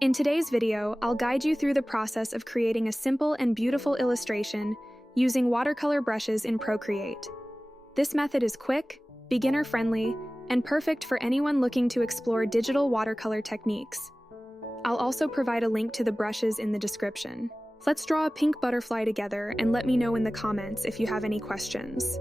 In today's video, I'll guide you through the process of creating a simple and beautiful illustration using watercolor brushes in Procreate. This method is quick, beginner-friendly, and perfect for anyone looking to explore digital watercolor techniques. I'll also provide a link to the brushes in the description. Let's draw a pink butterfly together and let me know in the comments if you have any questions.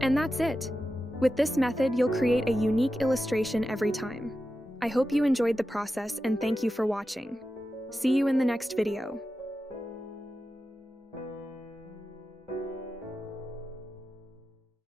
And that's it. With this method, you'll create a unique illustration every time. I hope you enjoyed the process and thank you for watching. See you in the next video.